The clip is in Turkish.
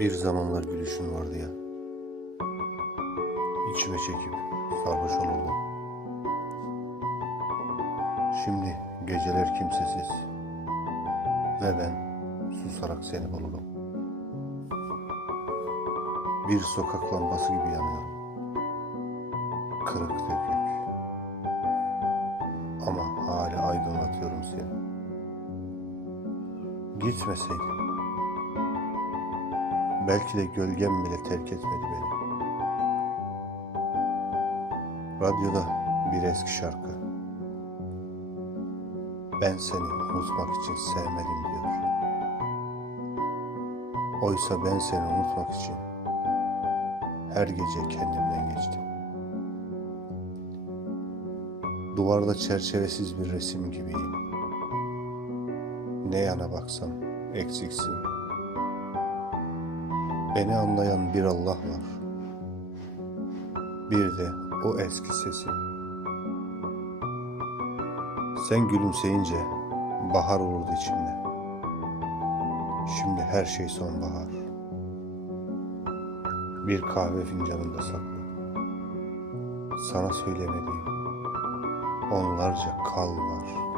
Bir zamanlar gülüşün vardı ya. İçime çekip sarhoş olurdum. Şimdi geceler kimsesiz ve ben susarak seni bulurum. Bir sokak lambası gibi yanıyorum. Kırık dökük. Ama hala aydınlatıyorum seni. Gitmeseydin. Belki de gölgem bile terk etmedi beni. Radyoda bir eski şarkı. Ben seni unutmak için sevmedim diyor. Oysa ben seni unutmak için her gece kendimden geçtim. Duvarda çerçevesiz bir resim gibiyim. Ne yana baksam eksiksin. Beni anlayan bir Allah var. Bir de o eski sesim. Sen gülümseyince bahar olurdu içimde. Şimdi her şey sonbahar. Bir kahve fincanında saklı. Sana söylemediğim onlarca kal var.